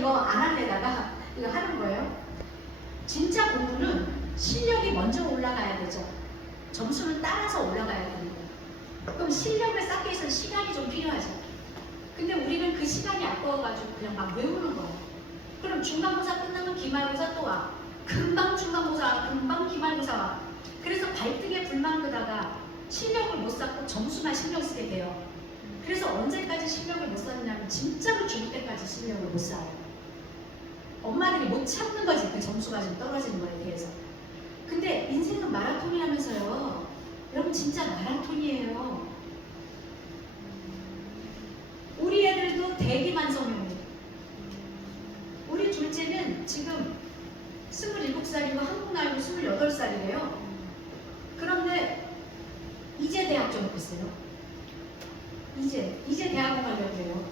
이거 안 할래다가 이거 하는 거예요. 진짜 공부는 실력이 먼저 올라가야 되죠. 점수를 따라서 올라가야 되는 거예요. 그럼 실력을 쌓기 위해서는 시간이 좀 필요하죠. 근데 우리는 그 시간이 아까워가지고 그냥 막 외우는 거예요. 그럼 중간고사 끝나면 기말고사 또 와. 금방 중간고사, 금방 기말고사 와. 그래서 발등에 불만 끄다가 실력을 못 쌓고 점수만 신경 쓰게 돼요. 그래서 언제까지 실력을 못 쌓느냐면 진짜로 죽을 때까지 실력을 못 쌓아요. 엄마들이 못 참는 거지, 그 점수가 좀 떨어지는 거에 대해서. 근데 인생은 마라톤이라면서요. 여러분 진짜 마라톤이에요. 우리 애들도 대기만성입니다. 우리 둘째는 지금 27살이고 한국 나이로 28살이래요. 그런데 이제 대학 졸업했어요. 이제 대학원 가려고 해요.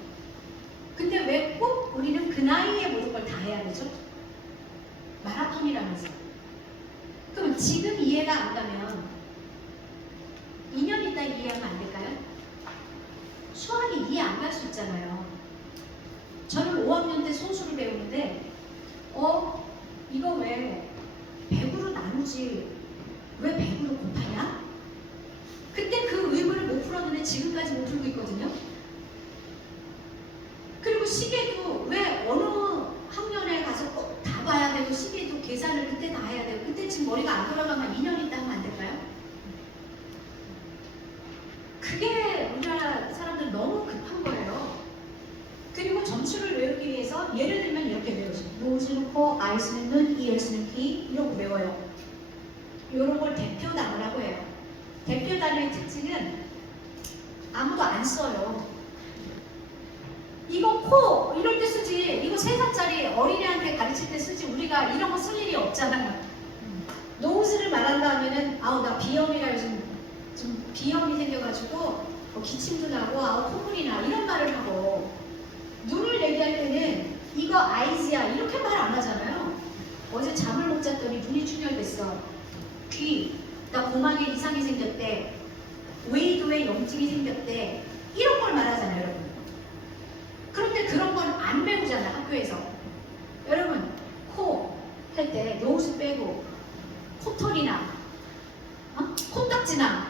근데 왜 꼭 우리는 그 나이에 모든 걸 다 해야 되죠? 마라톤이라면서. 그럼 지금 이해가 안 가면 2년 있다 이해하면 안 될까요? 수학이 이해 안 갈 수 있잖아요. 저는 5학년 때 소수를 배우는데 이거 왜 100으로 나누지 왜 100으로 곱하냐? 그때 그 의문을 못 풀었는데 지금까지 못 풀고 있거든요. 그리고 시계도 왜 어느 학년에 가서 꼭 다 봐야 되고 시계도 계산을 그때 다 해야 되고 그때 지금 머리가 안 돌아가면 2년 있다 하면 안 될까요? 그게 우리나라 사람들 너무 급한 거예요. 그리고 점수를 외우기 위해서 예를 들면 이렇게 외우죠. 노즈는 코, 아이스는 눈, 이에스는 귀 이러고 외워요. 이런 걸 대표 단어라고 해요. 대표 단어의 특징은 아무도 안 써요. 이거 코 이럴 때 쓰지. 이거 3살짜리 어린애한테 가르칠 때 쓰지. 우리가 이런 거 쓸 일이 없잖아요. 노즈를 말한다 하면은 나 비염이라 요즘 좀 비염이 생겨가지고 기침도 나고 콧물이 나 이런 말을 하고 눈을 얘기할 때는 이거 아이즈야 이렇게 말 안 하잖아요. 어제 잠을 못 잤더니 눈이 충혈됐어. 귀, 나 고막에 이상이 생겼대. 웨이도에 염증이 생겼대. 이런 걸 말하잖아요, 여러분. 그런데 그런 건 안 배우잖아요, 학교에서. 여러분, 코 할 때 노즈 빼고 코털이나 콩딱지나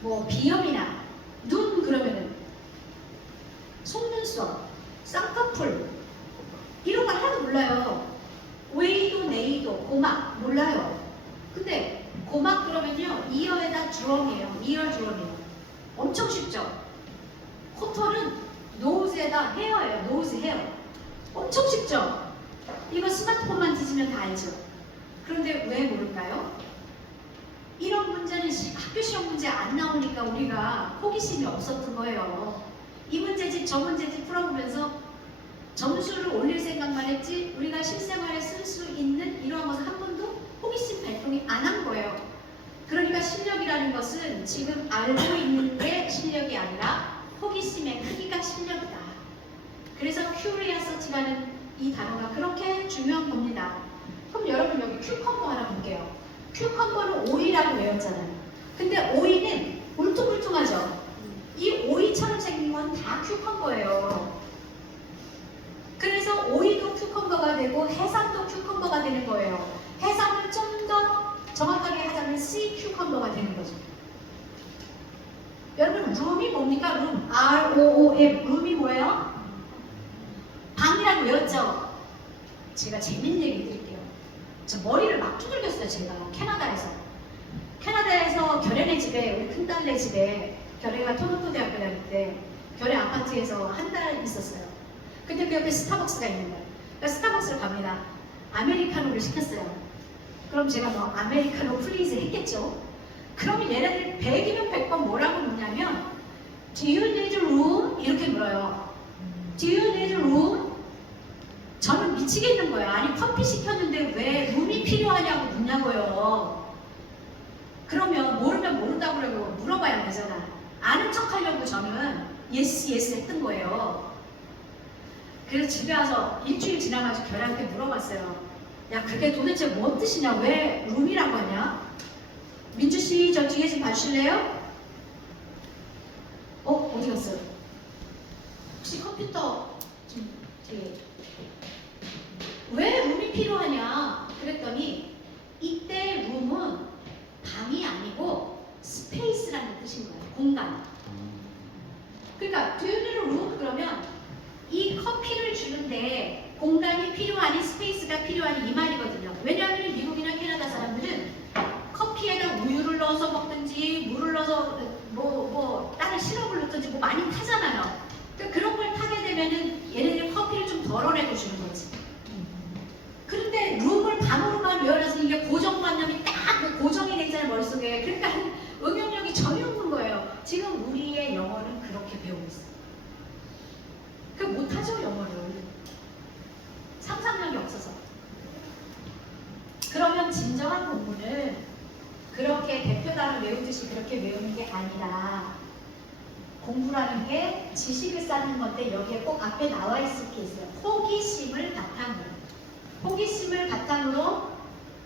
뭐 비염이나 눈 그러면은 속눈썹, 쌍꺼풀 이런 걸 하나도 몰라요. 웨이도, 네이도, 고막 몰라요. 근데 고막 그러면요 이어에다 주렁이에요. 이어 주렁이에요. 엄청 쉽죠? 코털은 노즈에다 헤어예요. 노즈 헤어. 엄청 쉽죠? 이거 스마트폰만 뒤지면 다 알죠? 그런데 왜 모를까요? 이런 문제는 학교 시험 문제 안 나오니까 우리가 호기심이 없었던 거예요. 이 문제집 저 문제집 풀어보면서 점수를 올릴 생각만 했지 우리가 실생활에 쓸 수 있는 이러한 것을 한 번도 호기심 발동이 안 한 거예요. 그러니까 실력이라는 것은 지금 알고 있는 게 실력이 아니라 호기심의 크기가 실력이다. 그래서 curiosity라는 이 단어가 그렇게 중요한 겁니다. 그럼 여러분 여기 큐컴버 하나 볼게요. 큐컴버는 오이라고 외웠잖아요. 근데 오이는 울퉁불퉁하죠. 이 오이처럼 생긴 건 다 큐컴버예요. 그래서 오이도 큐컴버가 되고 해삼도 큐컴버가 되는 거예요. 해삼을 좀 더 정확하게 하자면 씨 큐컴버가 되는 거죠. 여러분 룸이 뭡니까? 룸. R-O-O-M. 룸이 뭐예요? 방이라고 외웠죠? 제가 재밌는 얘기 드릴게요. 저 머리를 막 두들겼어요. 제가 캐나다에서 결연의 집에 우리 큰딸네 집에 결연이가 토론토 대학교 다닐 때 결연 아파트에서 한 달 있었어요. 근데 그 옆에 스타벅스가 있는 거예요. 그러니까 스타벅스를 갑니다. 아메리카노를 시켰어요. 그럼 제가 뭐 아메리카노 플리즈 했겠죠. 그러면 얘네들 100이면 100번 뭐라고 묻냐면 Do you need a room? 이렇게 물어요. Do you need a room? 저는 미치겠는 거예요. 아니 커피 시켰는데 왜 룸이 필요하냐고 묻냐고요. 그러면 모르면 모른다고 그러고 물어봐야 되잖아. 아는 척 하려고 저는 yes 했던 거예요. 그래서 집에 와서 일주일 지나가지고 결한테 물어봤어요. 야 그게 도대체 뭔 뜻이냐? 왜 룸이라고 하냐? 민주씨 저 뒤에 좀 봐주실래요? 어디 갔어요? 혹시 컴퓨터 좀 왜 룸이 필요하냐 그랬더니 이때 룸은 방이 아니고 스페이스라는 뜻인 거예요. 공간. 그러니까 do you need a room? 그러면 이 커피를 주는데 공간이 필요하니 스페이스가 필요하니 이 말이거든요. 왜냐하면 미국이나 캐나다 사람들은 커피에다 우유를 넣어서 먹든지 물을 넣어서 다른 시럽을 넣든지 뭐 많이 타잖아요. 그러니까 그런 걸 타게 되면은 얘네들이 커피를 좀 덜어내고 주는 거지. 그런데 룸을 방으로만 외워놔서 이게 고정관념이 딱 그 고정이 돼 있잖아요, 머릿속에. 그러니까 응용력이 전혀 없는 거예요. 지금 우리의 영어는 그렇게 배우고 있어요. 그 못하죠, 영어를. 상상력이 없어서. 그러면 진정한 공부는 그렇게 대표단을 외우듯이 그렇게 외우는 게 아니라 공부라는 게 지식을 쌓는 건데 여기에 꼭 앞에 나와 있을 게 있어요. 호기심을 바탕으로. 호기심을 바탕으로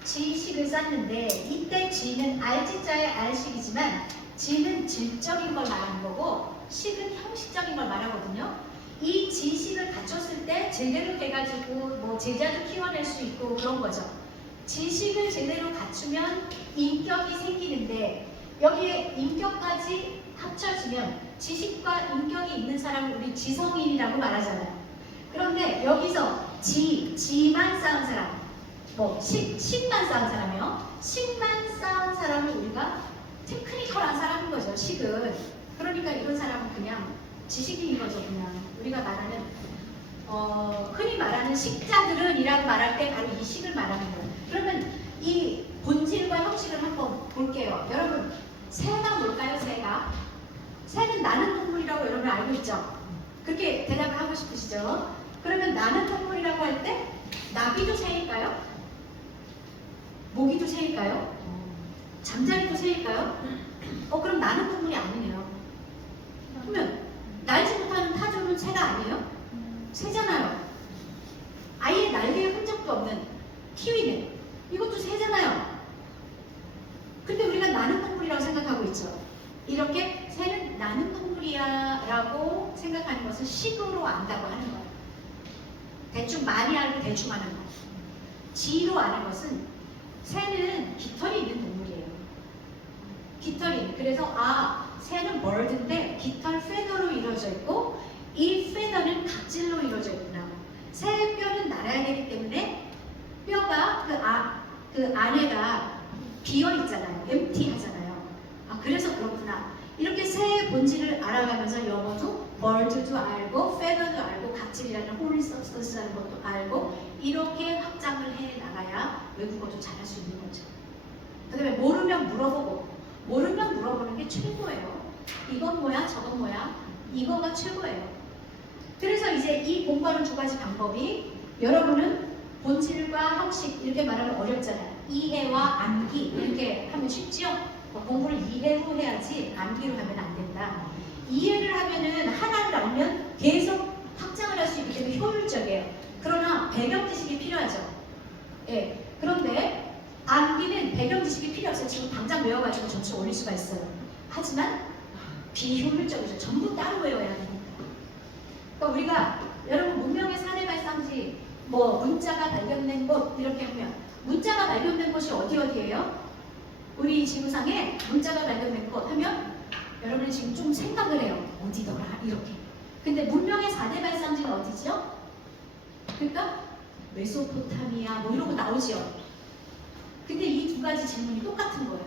지식을 쌓는데 이때 지는 알지자의 알식이지만 지는 질적인 걸 말하는 거고 식은 형식적인 걸 말하거든요. 이 지식을 갖췄을 때 제대로 돼가지고 뭐 제자도 키워낼 수 있고 그런 거죠. 지식을 제대로 갖추면 인격이 생기는데 여기에 인격까지 합쳐지면 지식과 인격이 있는 사람을 우리 지성인이라고 말하잖아요. 그런데 여기서 지만 쌓은 사람, 식만 쌓은 사람이요. 식만 쌓은 사람을 우리가 테크니컬한 사람인 거죠. 식은. 그러니까 이런 사람은 그냥 지식인인 거죠. 그냥 우리가 말하는 흔히 말하는 식자들은 이라고 말할 때 바로 이 식을 말하는 거예요. 그러면 이 본질과 형식을 한번 볼게요. 여러분, 새가 뭘까요? 새는 나는 동물이라고 여러분 알고 있죠? 그렇게 대답을 하고 싶으시죠? 그러면 나는 동물이라고 할 때 나비도 새일까요? 모기도 새일까요? 잠자리도 새일까요? 그럼 나는 동물이 아니네요. 그러면 날지 못하는 타조는 새가 아니에요? 새잖아요. 아예 날개에 흔적도 없는 키위는 이것도 새잖아요. 근데 우리가 나는 동물이라고 생각하고 있죠. 이렇게 새는 나는 동물이야 라고 생각하는 것을 식으로 안다고 하는 거예요. 대충 많이 알고 대충 하는 거. 지로 아는 것은 새는 깃털이 있는 동물이에요. 깃털이. 그래서 새는 벌드인데 깃털 페더로 이루어져 있고 이 페더는 각질로 이루어져 있구나. 새의 뼈는 날아야 되기 때문에 뼈가 그 안에가 비어 있잖아요. empty 하잖아요. 그래서 그렇구나. 이렇게 새의 본질을 알아가면서 영어도 벌드도 알고 feather도 알고 각질이라는 holy substance라는 것도 알고 이렇게 확장을 해 나가야 외국어도 잘할 수 있는 거죠. 그 다음에 모르면 물어보고 모르면 물어보는 게 최고예요. 이건 뭐야? 저건 뭐야? 이거가 최고예요. 그래서 이제 이 공부하는 두 가지 방법이 여러분은 본질과 형식 이렇게 말하면 어렵잖아요. 이해와 암기 이렇게 하면 쉽지요? 공부를 이해로 해야지 암기로 하면 안 된다. 이해를 하면은 하나를 알면 계속 확장을 할 수 있기 때문에 효율적이에요. 그러나 배경 지식이 필요하죠. 예. 그런데 암기는 배경 지식이 필요 없어요. 지금 당장 외워가지고 점수 올릴 수가 있어요. 하지만 비효율적이죠. 전부 따로 외워야 되니까. 그러니까 우리가 여러분 문명의 사례 발상지 문자가 발견된 곳 이렇게 하면 문자가 발견된 곳이 어디예요? 우리 지구상에 문자가 발견된 곳 하면 여러분이 지금 좀 생각을 해요. 어디더라? 이렇게. 근데 문명의 4대 발상지는 어디죠? 그러니까 메소포타미아 이런 거 나오죠. 근데 이 두 가지 질문이 똑같은 거예요.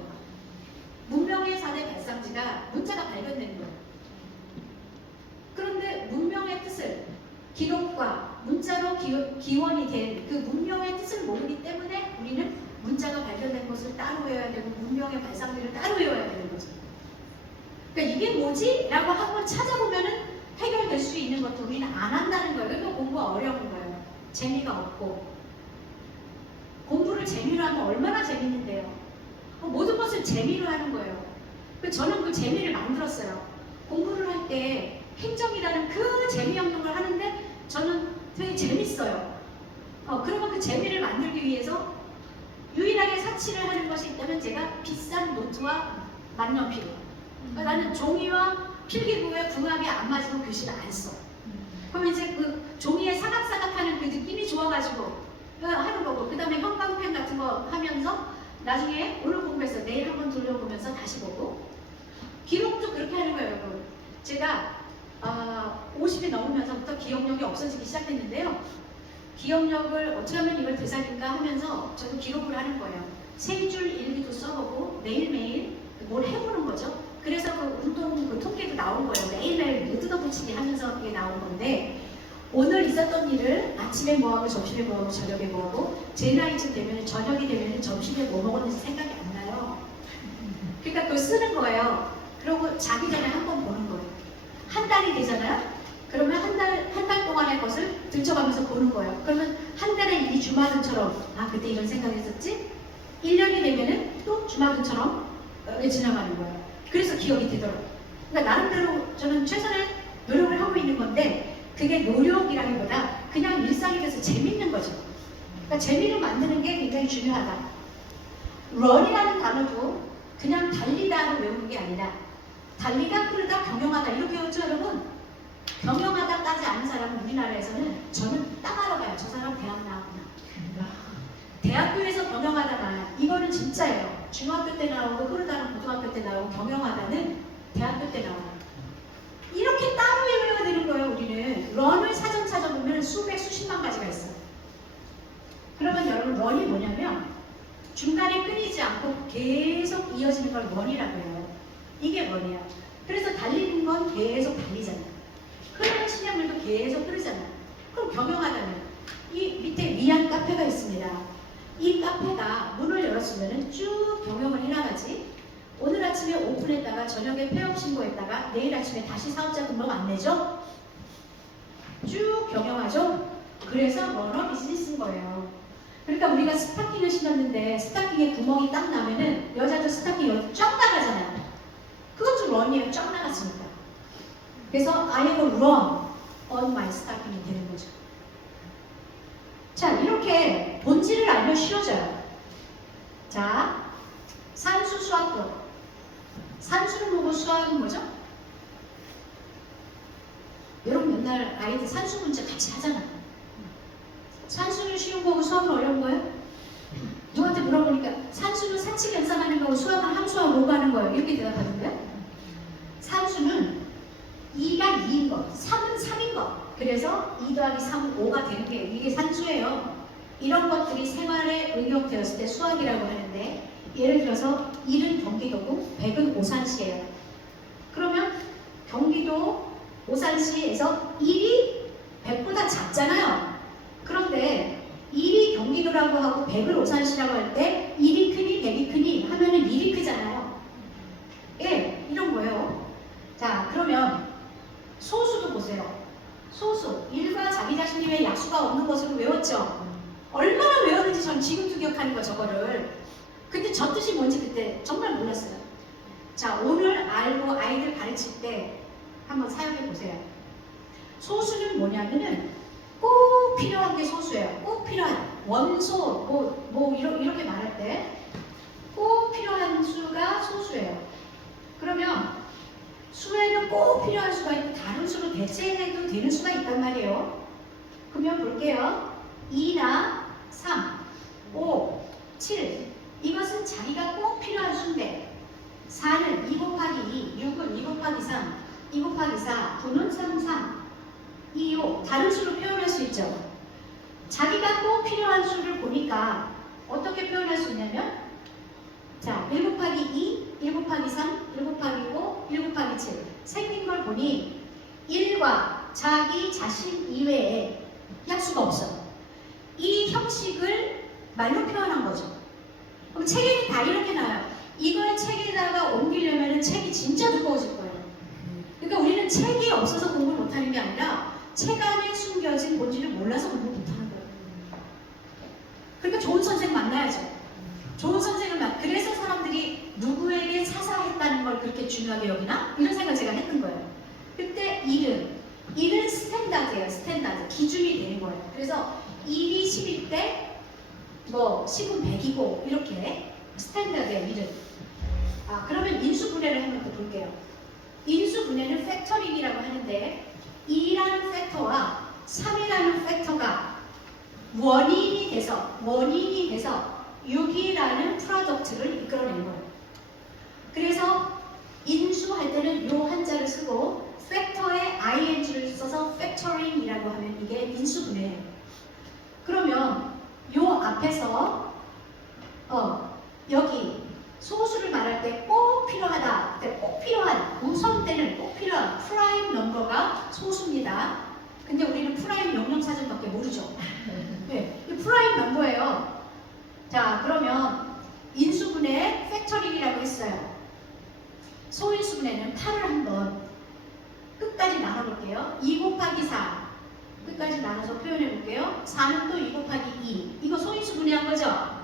문명의 4대 발상지가 문자가 발견된 거예요. 그런데 문명의 뜻을 기록과 문자로 기원이 된 그 문명의 뜻을 모르기 때문에 우리는 문자가 발견된 것을 따로 외워야 되고 문명의 발상지를 따로 외워야 되는 거죠. 그러니까 이게 뭐지? 라고 한번 찾아보면은 해결될 수 있는 것도 우리는 안 한다는 거예요. 그러니까 공부가 어려운 거예요. 재미가 없고. 공부를 재미로 하면 얼마나 재밌는데요. 모든 것을 재미로 하는 거예요. 저는 그 재미를 만들었어요. 공부를 할 때 행정이라는 그 재미없는 걸 하는데 저는 되게 재밌어요. 그러면 그 재미를 만들기 위해서 유일하게 사치를 하는 것이 있다면 제가 비싼 노트와 만년필. 나는 종이와 필기구에 궁합이 안 맞으면 교실을 안 써. 그럼 이제 그 종이에 사각사각 그 다음에 형광펜 같은 거 하면서 나중에 오늘 공부해서 내일 한번 돌려보면서 다시 보고 기록도 그렇게 하는 거예요, 여러분. 제가 50이 넘으면서부터 기억력이 없어지기 시작했는데요. 기억력을 어떻게 하면 이걸 되살릴까 하면서 저도 기록을 하는 거예요. 세 줄 일기도 써보고 매일매일 뭘 해보는 거죠. 그래서 그 운동 그 통계도 나온 거예요. 매일매일 뜯어붙이기 하면서 그게 나온 건데 오늘 있었던 일을 아침에 뭐하고 점심에 뭐하고 저녁에 뭐하고 제 나이쯤 되면 저녁이 되면 점심에 뭐 먹었는지 생각이 안 나요. 그러니까 그걸 쓰는 거예요. 그리고 자기 전에 한 번 보는 거예요. 한 달이 되잖아요. 그러면 한 달 동안의 것을 들춰가면서 보는 거예요. 그러면 한 달에 이 주마등처럼 그때 이런 생각했었지? 1년이 되면은 또 주마등처럼 지나가는 거예요. 그래서 기억이 되더라고요. 그러니까 나름대로 저는 최선의 노력을 하고 있는 건데 그게 노력이라기보다 그냥 일상이 돼서 재밌는 거죠. 그러니까 재미를 만드는 게 굉장히 중요하다. run이라는 단어도 그냥 달리다로 외우는 게 아니라 달리다, 흐르다, 경영하다 이렇게 외웠죠, 여러분? 경영하다까지 아는 사람은 우리나라에서는 저는 딱 알아봐요. 저 사람 대학 나왔구나. 대학교에서 경영하다가 이거는 진짜예요. 중학교 때 나오고 흐르다는 고등학교 때 나오고 경영하다는 대학교 때 나와요. 이렇게 따로 외워야 되는 거예요. 우리는 런을 사전 찾아보면 수백 수십만 가지가 있어요. 그러면 여러분 런이 뭐냐면 중간에 끊이지 않고 계속 이어지는 걸 런이라고 해요. 이게 런이야. 그래서 달리는 건 계속 달리잖아요. 흐르는 신약물도 계속 흐르잖아요. 그럼 경영하다는 이 밑에 위안 카페가 있습니다. 이 카페가 문을 열었으면 쭉 경영을 해나가지. 오늘 아침에 오픈했다가 저녁에 폐업 신고했다가 내일 아침에 다시 사업자 등록 안 내죠? 쭉 경영하죠? 그래서 러너 비즈니스인 거예요. 그러니까 우리가 스타킹을 신었는데 스타킹에 구멍이 딱 나면은 여자도 스타킹 여기 쫙 나가잖아요. 그것도 런이에요. 쫙 나갔으니까. 그래서 I will run on my stocking이 되는 거죠. 자, 이렇게 본질을 알면 쉬워져요. 자, 산수 수학도. 산수는 뭐고 수학은 뭐죠? 여러분 맨날 아이들 산수 문제 같이 하잖아. 산수는 쉬운 거고 수학은 어려운 거예요? 누구한테 물어보니까 산수는 사칙 연산하는 거고 수학은 함수하고 로그하는 거예요. 이렇게 대답하던데요? 산수는 2가 2인 것, 3은 3인 것. 그래서 2 더하기 3은 5가 되는 게 이게 산수예요. 이런 것들이 생활에 응용되었을 때 수학이라고 하는데 예를 들어서 1은 경기도고 100은 오산시예요. 그러면 경기도 오산시에서 1이 100보다 작잖아요. 그런데 1이 경기도라고 하고 100을 오산시라고 할 때 1이 크니 100이 크니 하면은 1이 크잖아요. 예, 이런 거예요. 자, 그러면 소수도 보세요. 소수, 1과 자기 자신이 왜 약수가 없는 것으로 외웠죠? 얼마나 외웠는지 전 지금도 기억하는 거 저거를. 근데 저 뜻이 뭔지 그때 정말 몰랐어요. 자, 오늘 알고 아이들 가르칠 때 한번 사용해 보세요. 소수는 뭐냐면은 꼭 필요한 게 소수예요. 꼭 필요한 원소, 이렇게 말할 때 꼭 필요한 수가 소수예요. 그러면 수에는 꼭 필요한 수가 있고 다른 수로 대체해도 되는 수가 있단 말이에요. 그러면 볼게요. 2나 3, 5, 7 이것은 자기가 꼭 필요한 수인데 4는 2 곱하기 2, 6은 2 곱하기 3, 2 곱하기 4, 9는 3, 3, 2, 5 다른 수로 표현할 수 있죠. 자기가 꼭 필요한 수를 보니까 어떻게 표현할 수 있냐면 자, 1 곱하기 2, 1 곱하기 3, 1 곱하기 5, 1 곱하기 7 생긴 걸 보니 1과 자기 자신 이외에 약수가 없어. 이 형식을 말로 표현한 거죠. 그럼 책에는 다 이렇게 나와요. 이걸 책에다가 옮기려면 책이 진짜 두꺼워질 거예요. 그러니까 우리는 책이 없어서 공부를 못하는 게 아니라 책 안에 숨겨진 본질을 몰라서 공부 못하는 거예요. 그러니까 좋은 선생 만나야죠. 좋은 선생을 그래서 사람들이 누구에게 사사했다는 걸 그렇게 중요하게 여기나? 이런 생각을 제가 했던 거예요. 그때 1은 스탠다드예요. 스탠다드. 기준이 되는 거예요. 그래서 1이 10일 때 10은 100이고 이렇게 스탠다드예요. 1은. 그러면 인수분해를 한번 더 볼게요. 인수분해는 팩터링이라고 하는데 2라는 팩터와 3이라는 팩터가 원인이 돼서 6이라는 프로덕트를 이끌어낸 거예요. 그래서 인수할 때는 요 한자를 쓰고 팩터에 ing를 써서 factoring이라고 하면 이게 인수분해예요. 그러면 요 앞에서 여기 소수를 말할 때 꼭 필요하다, 꼭 필요한, 우선 때는 꼭 필요한 프라임 넘버가 소수입니다. 근데 우리는 프라임 영영사전밖에 모르죠. 네, 이 프라임 넘버예요. 자, 그러면 인수분해 팩터링이라고 했어요. 소인수분해는 8을 한번 끝까지 나눠볼게요. 2 곱하기 4 끝까지 나눠서 표현해볼게요. 4는 또 2 곱하기 2 이거 소인수분해한 거죠?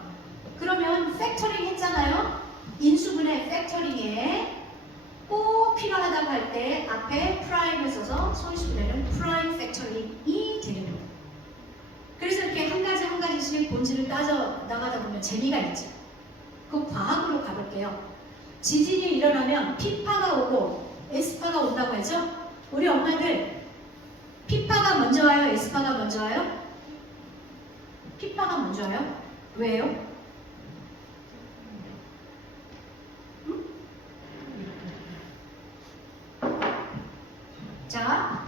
그러면 팩터링 했잖아요. 인수분해 팩터링에 꼭 필요하다고 할 때 앞에 프라임을 써서 소인수분해는 프라임 팩터링이 되는 거예요. 그래서 이렇게 한 가지 한 가지씩 본질을 따져 나가다 보면 재미가 있죠. 그 과학으로 가볼게요. 지진이 일어나면 P파가 오고 S파가 온다고 했죠? 우리 엄마들 P파가 먼저 와요? S파가 먼저 와요? P파가 먼저 와요? 왜요? 응? 자,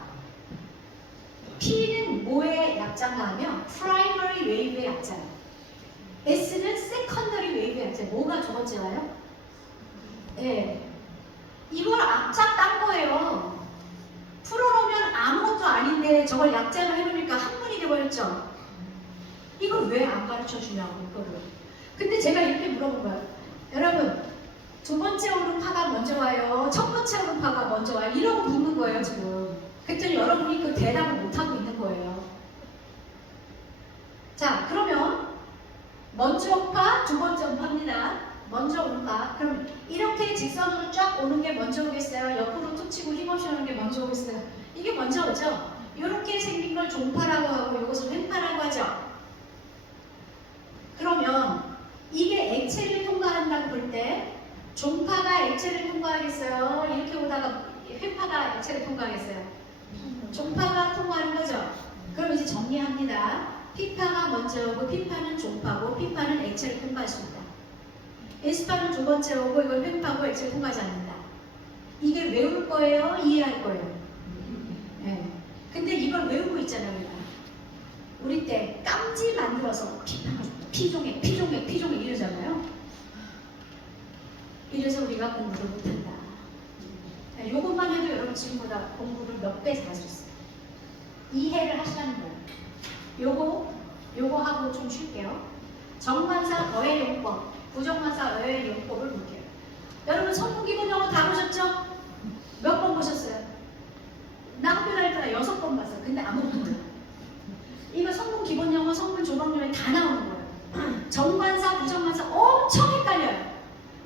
P는 뭐의 약자인가 하면 Primary Wave의 약자예요. S는 Secondary Wave의 약자예요. 뭐가 두 번째 와요? 네. 이걸 악자 딴 거예요. 풀어놓으면 아무것도 아닌데 저걸 약자로 해놓으니까 한문이 돼버렸죠. 이걸 왜 안 가르쳐주냐고 이거를. 근데 제가 이렇게 물어본 거예요. 여러분 두 번째 오른파가 먼저 와요? 첫 번째 오른파가 먼저 와요? 이러고 묻는 거예요 지금. 그랬더니 여러분이 그 대답을 못하고 있는 거예요. 자, 그러면 먼저 오른파, 두 번째 오른파입니다. 먼저 오른파. 그럼 이렇게 직선으로 쫙 오는 게 먼저 오겠어요? 옆으로 툭 치고 힘없이 오는 게 먼저 오겠어요? 이게 먼저 오죠? 이렇게 생긴 걸 종파라고 하고 이것을 횡파라고 하죠? 그러면 이게 액체를 통과한다고 볼 때 종파가 액체를 통과하겠어요? 이렇게 오다가 횡파가 액체를 통과하겠어요? 종파가 통과하는 거죠? 그럼 이제 정리합니다. P파가 먼저 오고 P파는 종파고 P파는 액체를 통과했습니다. S파는 두 번째 오고 이걸 횡파고 액체를 통과하지 않는다. 이게 외울 거예요? 이해할 거예요? 네. 근데 이걸 외우고 있잖아요. 우리가. 우리 때 깜지 만들어서 피종액 이러잖아요. 이래서 우리가 공부를 못한다. 요것만 해도 여러분 지금보다 공부를 몇 배 잘할 수 있어요. 이해를 하시라는 거예요. 요거 하고 좀 쉴게요. 정관사 어의 용법, 부정관사 어의 용법을 볼게요. 여러분 성분기본 영어 다 보셨죠? 몇 번 보셨어요? 나 학교 다닐 때 6번 봤어요. 근데 아무것도 몰라. 이거 성분 기본 영어, 성분 조각 영어에 다 나오는 거예요. 정관사, 부정관사 엄청 헷갈려요.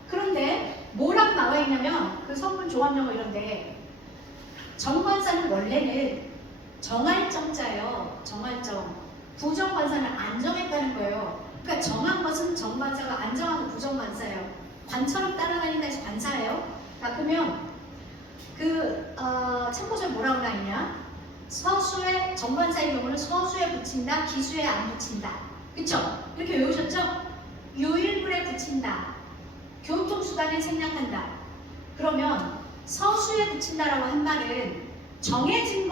그런데 뭐라고 나와 있냐면 그 성분 조합 영어 이런데 정관사는 원래는 정할 정자예요. 정할정. 부정관사는 안 정했다는 거예요. 그러니까 정한 것은 정관사가 안 정한 부정관사예요. 관처럼 따라다닌다 해서 관사예요. 자, 그러면 참고서 뭐라고 나있냐? 서수의 정관사의 경우는 서수에 붙인다, 기수에 안 붙인다. 그쵸? 이렇게 외우셨죠? 유일물에 붙인다. 교통수단에 생략한다. 그러면 서수에 붙인다라고 한 말은 정해진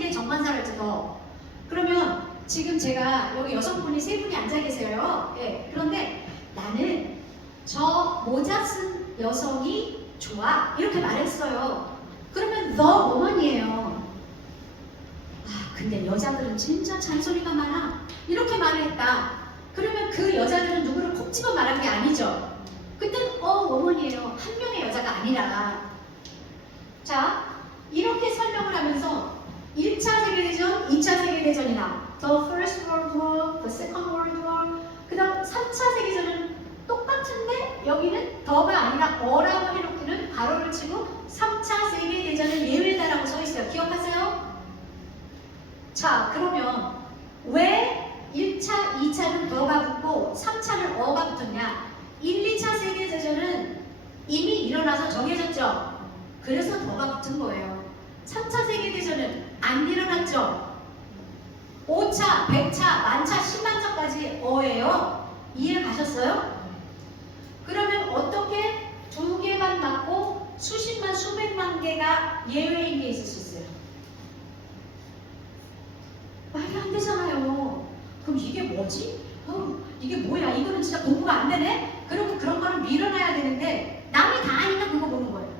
게 정관사를 더. 그러면 지금 제가 여기 여성분이 3분이 앉아 계세요. 예. 그런데 나는 저 모자 쓴 여성이 좋아. 이렇게 말했어요. 그러면 the woman이에요. 아, 근데 여자들은 진짜 잔소리가 많아. 이렇게 말을 했다. 그러면 그 여자들은 누구를 콕 집어 말한 게 아니죠. 그땐 woman이에요. 한 명의 여자가 아니라. 자, 이렇게 설명을 하면서 1차 세계대전, 2차 세계대전이나 The First World War, The Second World War, 그 다음 3차 세계대전은 똑같은데 여기는 더가 아니라 어라고 해놓고는 가로를 치고 3차 세계대전은 예외다라고 써있어요. 기억하세요? 자, 그러면 왜 1차, 2차는 더가 붙고 3차는 어가 붙었냐? 1, 2차 세계대전은 이미 일어나서 정해졌죠? 그래서 더가 붙은 거예요. 3차 세계대전은 안 일어났죠? 5차, 100차, 만차, 10만차까지 어예요. 이해 가셨어요? 그러면 어떻게 두 개만 맞고 수십만, 수백만 개가 예외인 게 있을 수 있어요? 말이 안 되잖아요. 그럼 이게 뭐지? 이게 뭐야? 이거는 진짜 공부가 안 되네? 그러면 그런 거는 밀어놔야 되는데 남이 다 아니까 그거 보는 거예요.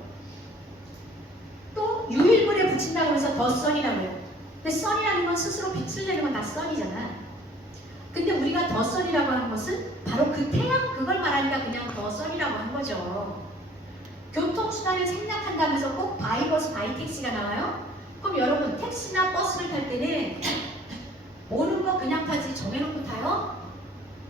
또 유일물에 붙인다고 해서 더 선이라고 해요. 근데 선이라는 건 스스로 빛을 내는 건 다 선이잖아. 근데 우리가 더 선이라고 하는 것은 바로 그 태양 그걸 말하니까 그냥 더 선이라고 한 거죠. 교통수단을 생략한다면서 꼭 바이버스, 바이택시가 나와요? 그럼 여러분 택시나 버스를 탈 때는 오는 거 그냥 타지 정해놓고 타요?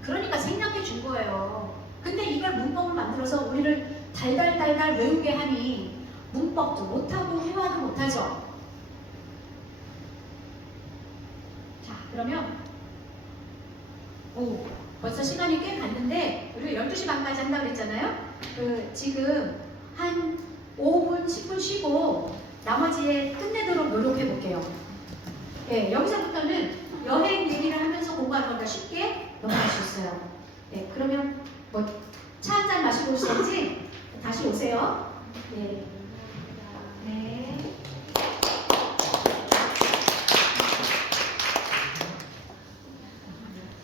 그러니까 생략해 준 거예요. 근데 이걸 문법을 만들어서 우리를 달달달달 외우게 하니 문법도 못하고 회화도 못하죠. 자, 그러면 벌써 시간이 꽤 갔는데 우리가 12시 반까지 한다고 그랬잖아요. 지금 한 5분, 10분 쉬고 나머지에 끝내도록 노력해 볼게요. 네, 여기서부터는 여행 얘기를 하면서 공부하는 거니까 쉽게 넘어갈 수 있어요. 네, 그러면 뭐 차 한 잔 마시고 오시든지 다시 오세요. 네. 네.